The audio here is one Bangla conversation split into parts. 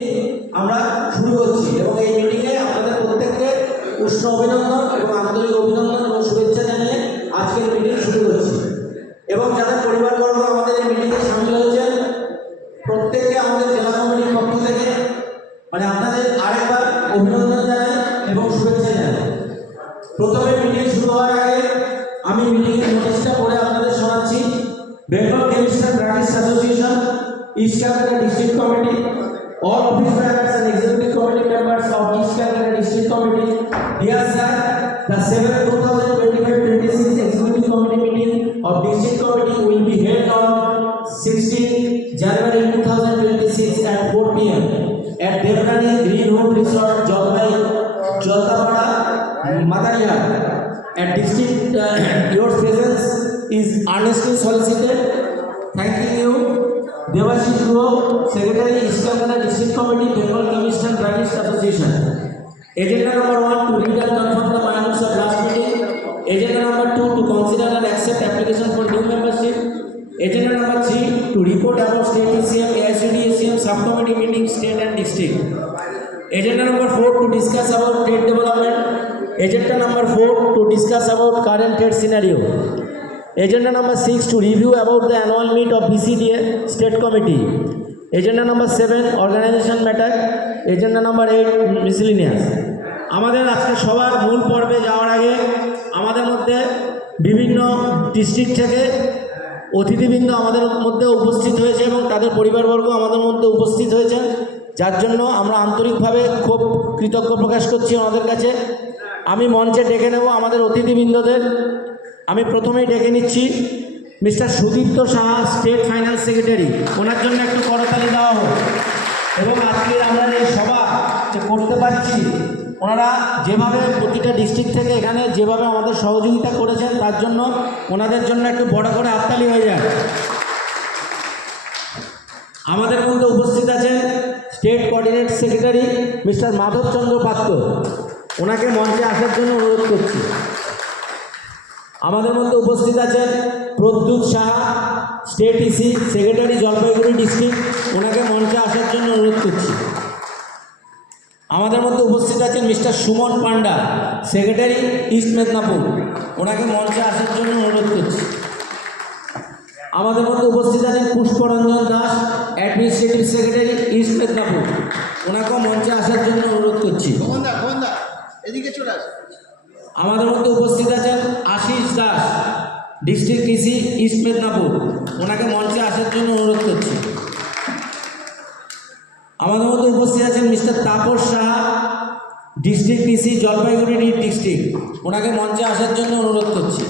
আমরা শুরু করছি এবং এই মিটিংয়ে আপনাদের প্রত্যেককে উষ্ণ অভিনন্দন এবং আন্তরিক অভিনন্দন এবং শুভেচ্ছা জানিয়ে আজকের মিটিং শুরু করছি। এবং যাদের পরিবারবর্গ আমাদের এই মিটিংয়ে সামিল হয়েছেন প্রত্যেককে আমাদের জেলা কমিটির পক্ষ থেকে আপনাদের আরেকবার অভিনন্দন জানাই এবং শুভেচ্ছা জানাই। প্রথমে মিটিং শুরু হওয়ার আগে আমি মিটিংয়ের নোটিশটা পড়ে আপনাদের শোনাচ্ছি। Bengal chemist and druggist association, east Calcutta district committee, all office bearers and executive committee members of East Calcutta District Committee. Dear sir, the 7th 2025-26 Executive Committee meeting of District Committee will be held on 16 January 2026 at 4 p.m. at Devrani Greenwood Resort, Jaltapara, Madaria. At district, your presence is earnestly solicited. Thanking you. Devashish Guho, Secretary, East Calcutta District Committee, Bengal Chemist and Druggist Association. Agenda number 1 to read and confirm the minutes of last meeting. Agenda number 2 to consider and accept application for new membership. Agenda number 3 to report about state ECM, AICD ECM subcommittee meeting state and district. Agenda number 4 to discuss about trade development. Agenda number 4 to discuss about current trade scenario. Agenda number 6 to review about the annual meet of BCDA State Committee. Agenda number 7 organization matter. Agenda number 8 miscellaneous. আমাদের আজকে সবার মূল পর্বে যাওয়ার আগে আমাদের মধ্যে বিভিন্ন ডিস্ট্রিক্ট থেকে অতিথিবৃন্দ আমাদের মধ্যে উপস্থিত হয়েছে এবং তাদের পরিবারবর্গ আমাদের মধ্যে উপস্থিত হয়েছেন, যার জন্য আমরা আন্তরিকভাবে খুব কৃতজ্ঞ প্রকাশ করছি ওনাদের কাছে। আমি মঞ্চে ডেকে নেব আমাদের অতিথিবৃন্দদের। আমি প্রথমেই ডেকে নিচ্ছি mister Sudipta Saha, state finance secretary. ওনার জন্য একটু করতালি দেওয়া হোক। এবং আজকে আমরা এই সভা করতে পারছি, ওনারা যেভাবে প্রতিটা ডিস্ট্রিক্ট থেকে এখানে যেভাবে আমাদের সহযোগিতা করেছেন তার জন্য ওনাদের জন্য একটু বড় করে হাততালি হয়ে যায়। আমাদের মধ্যে উপস্থিত আছেন state coordinate secretary mister Madhabchandra পাত্র। ওনাকে মঞ্চে আসার জন্য অনুরোধ করছি। আমাদের মধ্যে উপস্থিত আছেন Pradyut Saha, state EC secretary, Jalpaiguri district. ওনাকে মঞ্চে আসার জন্য অনুরোধ করছি। আমাদের মধ্যে উপস্থিত আছেন মিস্টার সুমন পান্ডা, সেক্রেটারি, ইস্ট মেদিনীপুর। ওনাকে মঞ্চে আসার জন্য অনুরোধ করছি। আমাদের মধ্যে উপস্থিত আছেন Pushparanjan Das, administrative secretary, East Medinipur. ওনাকেও মঞ্চে আসার জন্য অনুরোধ করছি। এদিকে চলে আসুন। আমাদের মধ্যে উপস্থিত আছেন Ashis Das, district EC, east Medinipur. ওনাকে মঞ্চে আসার জন্য অনুরোধ করছি। আমাদের মধ্যে উপস্থিত আছেন mister Tapas Saha, district EC, Jalpaiguri district. ওনাকে মঞ্চে আসার জন্য অনুরোধ করছি।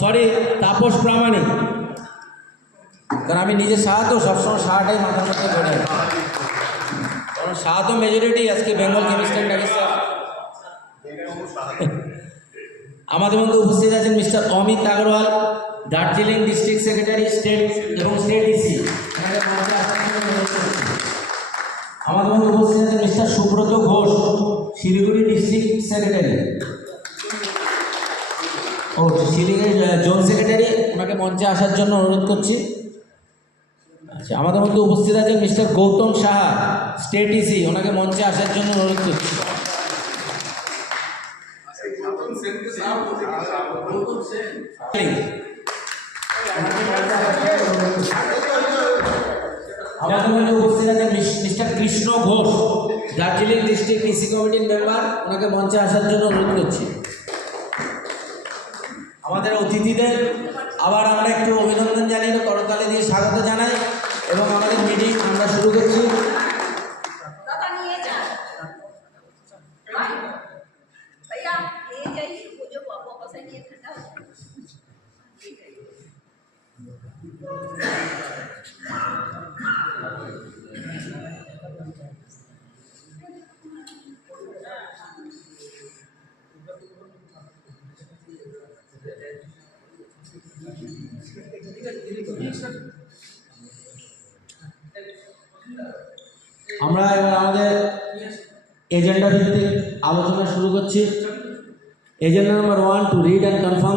সরি, তাপস প্রামাণিক, কারণ আমি নিজে সাহা তো সবসময় সাহাটাই মাথার মধ্যে ধরে রাখি, কারণ সাহা তো মেজরিটি আজকে বেঙ্গল কেমিস্ট অ্যান্ড ড্রাগিস্ট। আমাদের মধ্যে উপস্থিত আছেন mister Amit Agarwal, Darjeeling district secretary, state এবং স্টেট ইসি। আমাদের মধ্যে উপস্থিত আছেন mister Subrata Ghosh, Siliguri district secretary ও শিলিগুড়ি জোন সেক্রেটারি। ওনাকে মঞ্চে আসার জন্য অনুরোধ করছি। আচ্ছা, আমাদের মধ্যে উপস্থিত আছেন mister Gautam Saha, state EC. ওনাকে মঞ্চে আসার জন্য অনুরোধ করছি। আমাদের মধ্যে উপস্থিত আছেন mister Krishna Ghosh, Darjeeling district EC কমিটির মেম্বার। ওনাকে মঞ্চে আসার জন্য অনুরোধ করছি। আমাদের অতিথিদের আবার আমরা একটু অভিনন্দন জানিয়ে করতালি দিয়ে স্বাগত জানাই এবং আমাদের মিটিং আমরা শুরু করছি। আমরা এবার আমাদের এজেন্ডা ভিত্তিক আলোচনা শুরু করছি। Agenda number 1 to read and confirm